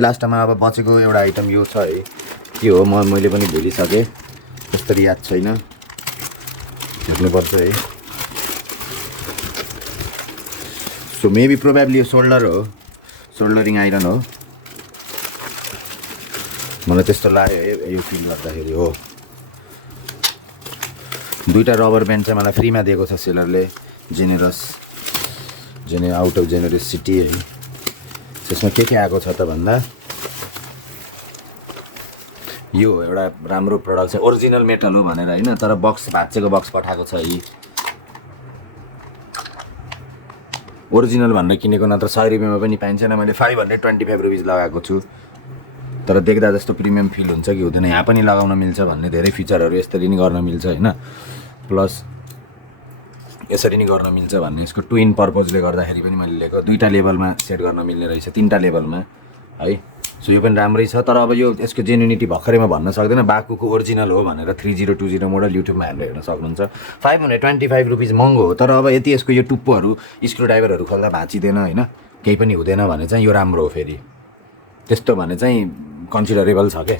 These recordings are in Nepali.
लास्टमा अब बचेको एउटा आइटम यो छ है, के हो मैले पनि भुलिसकेँ, त्यसरी याद छैन, हेर्नुपर्छ है। सो मेबी प्रोबेबली यो सोल्डर हो, सोल्डरिङ आइरन हो, मलाई त्यस्तो लाग्यो है यो फिल गर्दाखेरि। हो, दुईवटा रबर ब्यान्ड चाहिँ मलाई फ्रीमा दिएको छ सेलरले, आउट अफ जेनरसिटी है। त्यसमा के आएको छ त भन्दा यो एउटा राम्रो प्रडक्ट छ, ओरिजिनल मेटल हो भनेर होइन, तर बक्स भाँचेको बक्स पठाएको छ है। ओरिजिनल भनेर किनेको नत्र 100 रुपियाँमा पनि पाइन्छ, मैले 525 रुपिस लगाएको छु। तर देख्दा जस्तो प्रिमियम फिल हुन्छ कि हुँदैन, यहाँ पनि लगाउन मिल्छ भन्ने धेरै फिचरहरू यसरी नै गर्न मिल्छ होइन, प्लस यसरी नै गर्न मिल्छ भन्ने यसको ट्विन पर्पजले गर्दाखेरि पनि मैले लिएको। दुईवटा लेभलमा सेट गर्न मिल्ने रहेछ, 3टा लेभलमा है। सो यो पनि राम्रै छ, तर अब यो यसको जेन्युनिटी भर्खरै म भन्न सक्दैन। बाकुको ओरिजिनल हो भनेर 3020 मोडल युट्युबमा हेर्न सक्नुहुन्छ। 525 रुपिस महँगो हो, तर अब यति यसको यो टुप्पोहरू स्क्रुड्राइभरहरू खोल्दा भाँचिँदैन होइन, केही पनि हुँदैन भने चाहिँ यो राम्रो हो। फेरि त्यस्तो भने चाहिँ कन्सिडरेबल छ क्या।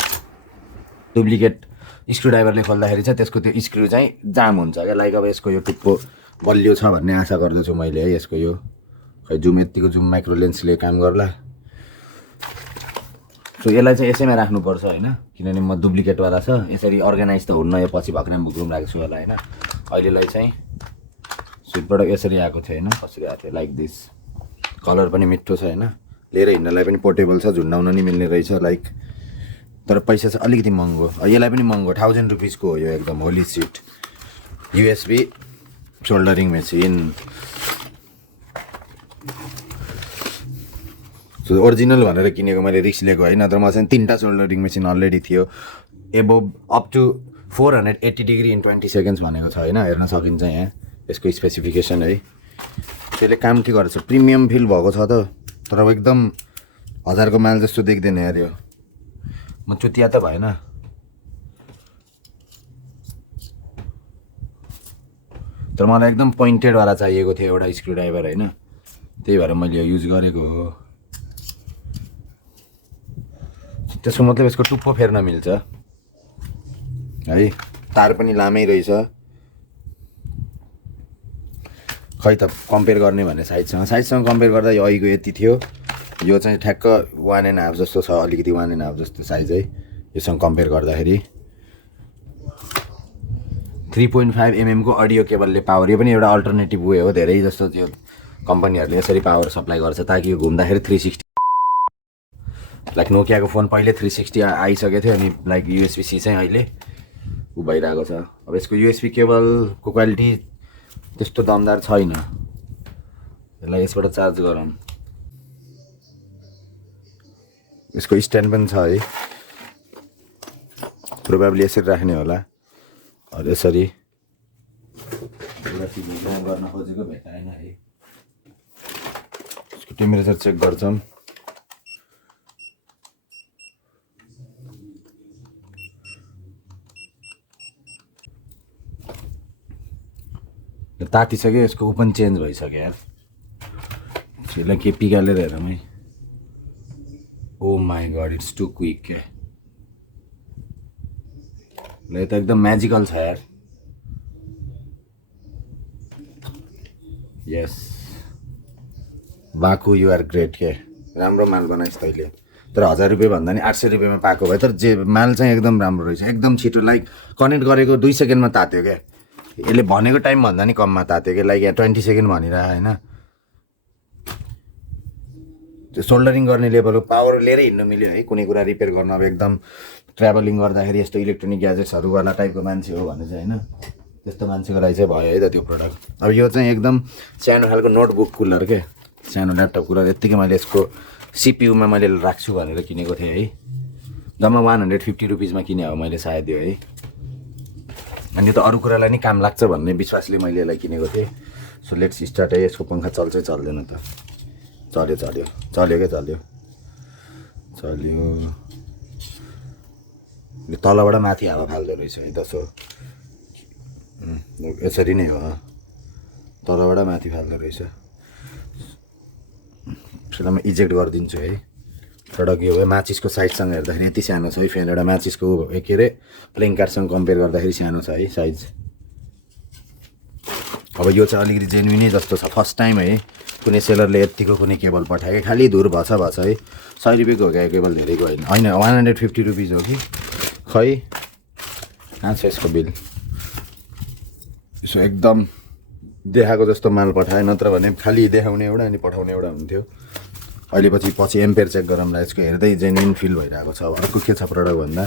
डुप्लिकेट स्क्रुड्राइभरले खोल्दाखेरि चाहिँ त्यसको त्यो स्क्रु चाहिँ जाम हुन्छ क्या। लाइक अब यसको यो टुप्पो बलियो छ भन्ने आशा गर्दछु मैले है। यसको यो खै जुम यतिको जुम माइक्रो लेन्सले काम गर्ला। सो यसलाई चाहिँ यसैमा राख्नुपर्छ होइन, किनभने म डुप्लिकेटवाला छ, यसरी अर्गनाइज त हुन्न, यो पछि भक्राम भुक्रुम राख्छु होला होइन। अहिलेलाई चाहिँ स्विटबाट यसरी आएको थियो होइन, कसरी आएको थियो लाइक दिस। कलर पनि मिठो छ होइन, लिएर हिँड्नलाई पनि पोर्टेबल छ, झुन्डाउन नि मिल्ने रहेछ लाइक। तर पैसा चाहिँ अलिकति महँगो, यसलाई पनि महँगो, 1000 रुपिसको हो यो, एकदम holy shit USB soldering machine. So original भनेर किनेको मैले, रिक्स लिएको होइन, तर म चाहिँ 3टा सोल्डरिङ मेसिन अलरेडी थियो। Above up to 480 degree in 20 seconds भनेको छ होइन, हेर्न सकिन्छ यहाँ यसको स्पेसिफिकेसन है। त्यसले काम के गर्छ, प्रिमियम फिल भएको छ त, तर अब एकदम 1000 को माल जस्तो देख्दैन यार यो। म चुतिया त भएन, तर मलाई एकदम पोइन्टेडवाला चाहिएको थियो एउटा स्क्रुड्राइभर होइन, त्यही भएर मैले यो युज गरेको हो। त्यसको मतलब यसको टुप्पो फेर्न मिल्छ है, तार पनि लामै रहेछ। खै त कम्पेयर गर्ने भने साइजसँग कम्पेयर गर्दा यो अहिलेको यति थियो, यो चाहिँ ठ्याक्क 1.5 जस्तो छ, अलिकति 1.5 जस्तो साइज है योसँग कम्पेयर गर्दाखेरि। 3.5 mm को अडियो केबलले पावर, यो पनि एउटा अल्टरनेटिभ वे हो। धेरै जस्तो त्यो कम्पनीहरूले यसरी पावर सप्लाई गर्छ ताकि यो घुम्दाखेरि 360, लाइक नोकियाको फोन पहिले 360 आइसकेको थियो, अनि लाइक युएसबी-C चाहिँ अहिले ऊ भइरहेको छ। अब यसको युएसबी केबलको क्वालिटी त्यस्तो दमदार छैन, यसलाई यसबाट चार्ज गरौँ। यसको स्ट्यान्ड पनि छ है, प्रोबेबली यसरी राख्ने होला, यसरी गर्न खोजेको भेटाएन है। यसको टेम्परेचर चेक गर्छौँ। तातिसक्यो, यसको ओपन चेन्ज भइसक्यो यार। यसलाई के पिगालेर हेरौँ है। Oh my god, it's too quick क्या। ल यो त एकदम म्याजिकल छ यार। यस बाकु युआर ग्रेट के, राम्रो माल बनाइस् तैँले। तर 1000 रुपियाँ भन्दा नि 800 रुपियाँमा पाएको भए, तर जे माल चाहिँ एकदम राम्रो रहेछ, एकदम छिटो। लाइक कनेक्ट गरेको 2 सेकेन्डमा तात्यो क्या, यसले भनेको टाइम भन्दा नि कममा तात्यो क्या। लाइक यहाँ 20 सेकेन्ड भनिरह होइन, त्यो सोल्डरिङ गर्ने लेभलको पावर लिएर हिँड्नु मिल्यो है। कुनै कुरा रिपेयर गर्न अब एकदम ट्राभलिङ गर्दाखेरि यस्तो इलेक्ट्रोनिक ग्याजेट्सहरूवाला टाइपको मान्छे हो भने चाहिँ होइन, त्यस्तो मान्छेको लागि चाहिँ भयो है त त्यो प्रडक्ट। अब यो चाहिँ एकदम सानो खालको नोटबुक कुलर के, सानो ल्यापटप कुलर। यत्तिकै मैले यसको सिपियुमा मैले राख्छु भनेर किनेको थिएँ है, जम्मा 150 रुपिसमा किने हो मैले सायद यो है। अनि यो त अरू कुरालाई नि काम लाग्छ भन्ने विश्वासले मैले यसलाई किनेको थिएँ। सो लेट्स स्टार्ट है। यसको पङ्खा चल्छ चल्दैन त? चल्यो चल्यो चल्यो क्या, चल्यो चल्यो। यो तलबाट माथि हावा फाल्दो रहेछ है त। सो यसरी नै हो, तलबाट माथि फाल्दो रहेछ। त्यसलाई म इजेक्ट गरिदिन्छु है। प्रडक्ट यो हो माचिसको साइजसँग हेर्दाखेरि यति सानो छ है फ्यान एउटा माचिसको के अरे प्लेइङ कार्डसँग कम्पेयर गर्दाखेरि सानो छ है साइज अब यो चाहिँ अलिकति जेन्युनै जस्तो छ फर्स्ट टाइम है कुनै सेलरले यतिको कुनै केबल पठायो खालि धुर भछ है 100 रुपियाँको हो क्या केबल धेरैको होइन 150 रुपिज हो कि खै कहाँ छ यसको बिल यसो एकदम देखाएको जस्तो माल पठायो नत्र भने खालि देखाउने एउटा अनि पठाउने एउटा हुन्थ्यो अहिले पछि एम्पेयर चेक गरौँला यसको हेर्दै जेन्युन फिल भइरहेको छ अर्को के छ प्रडक्ट भन्दा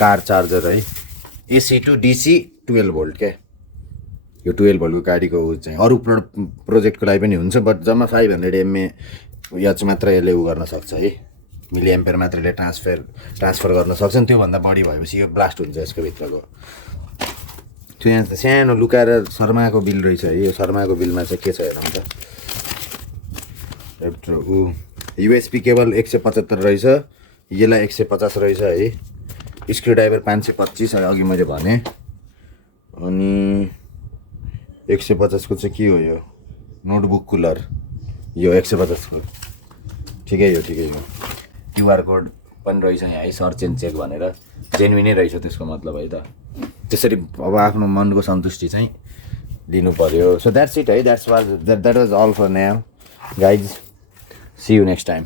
कार चार्जर है एसी टु डिसी 12 भोल्ट क्या यो 12 भोल्टको गाडीको चाहिँ अरू प्रोजेक्टको लागि पनि हुन्छ बट जम्मा 500 एमए या चाहिँ मात्र यसले उ गर्न सक्छ है मिली एम्पेयर मात्रले ट्रान्सफर गर्न सक्छ नि त्योभन्दा बढी भएपछि यो ब्लास्ट हुन्छ यसको भित्रको त्यो यहाँ सानो लुकाएर शर्माको बिल रहेछ है यो शर्माको बिलमा चाहिँ के छ हेरौँ त ऊ युएसपी केबल 175 रहेछ यसलाई 150 रहेछ है स्क्रू ड्राइभर 525 है अघि मैले भने अनि 150 को चाहिँ के हो यो नोटबुक कुलर यो 150 को ठिकै हो क्युआर कोड पनि रहेछ यहाँ है सर्च एन्ड चेक भनेर जेन्युनै रहेछ त्यसको मतलब है त त्यसरी अब आफ्नो मनको सन्तुष्टि चाहिँ लिनु पर्यो सो द्याट्स इट है that was all for now guys see you next time